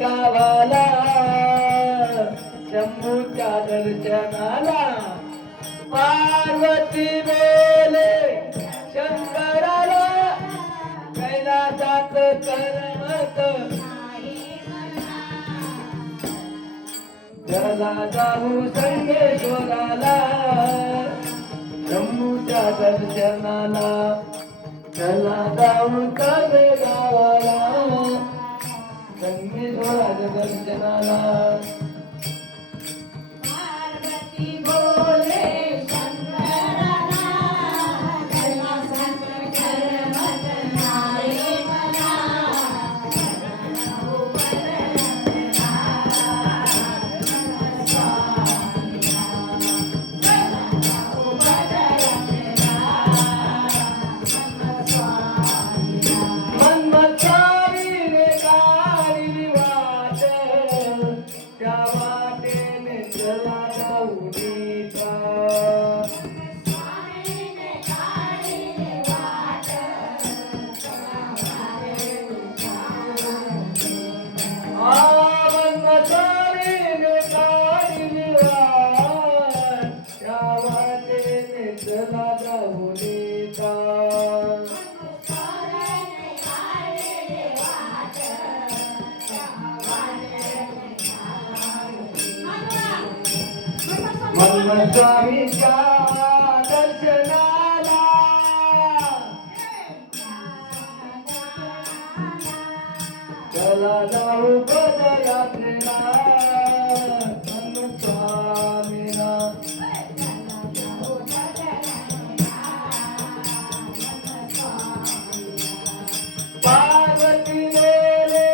गावाला शंभूच्या दर्शनाला पार्वती बोले शंकराला कैलासात करमत चला जाऊ संगेश्वराला शंभूच्या दर्शनाला चला जाऊ कवे गावाला संगेश्वराच्या दर्शनाला पार्वती बोले शंकराला कैलासात करमत नाही मला स्वामीच्या दर्शनाला चला जाऊ पदयात्रेला स्वामीना पार्वती बोले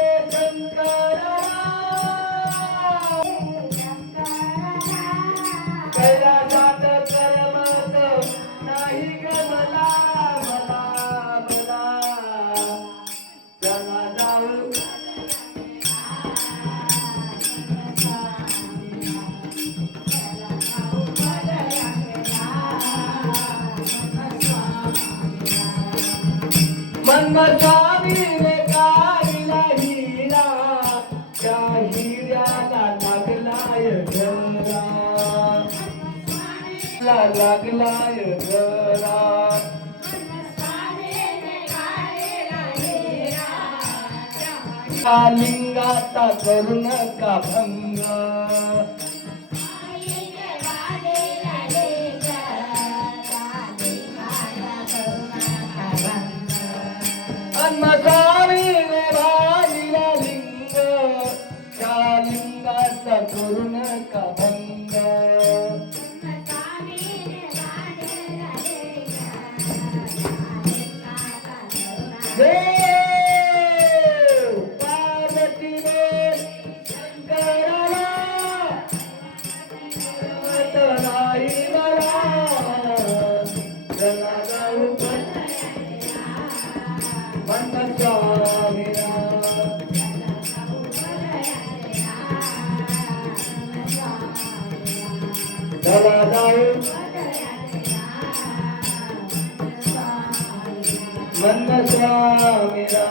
कैलासात करमत नाही ग मला मला मला चला जाऊ स्वामीने काढला हिरा त्या हिऱ्याला लागलाय घरा लागलाय घरा लिंगाचा करू नका भंग स्वामीने भालीला लिंग त्या लिंगाचा करू नका भंग पार्वती बोल शंकराला नाही मला चला जाऊ स्वामीला चला जाऊ स्वामीला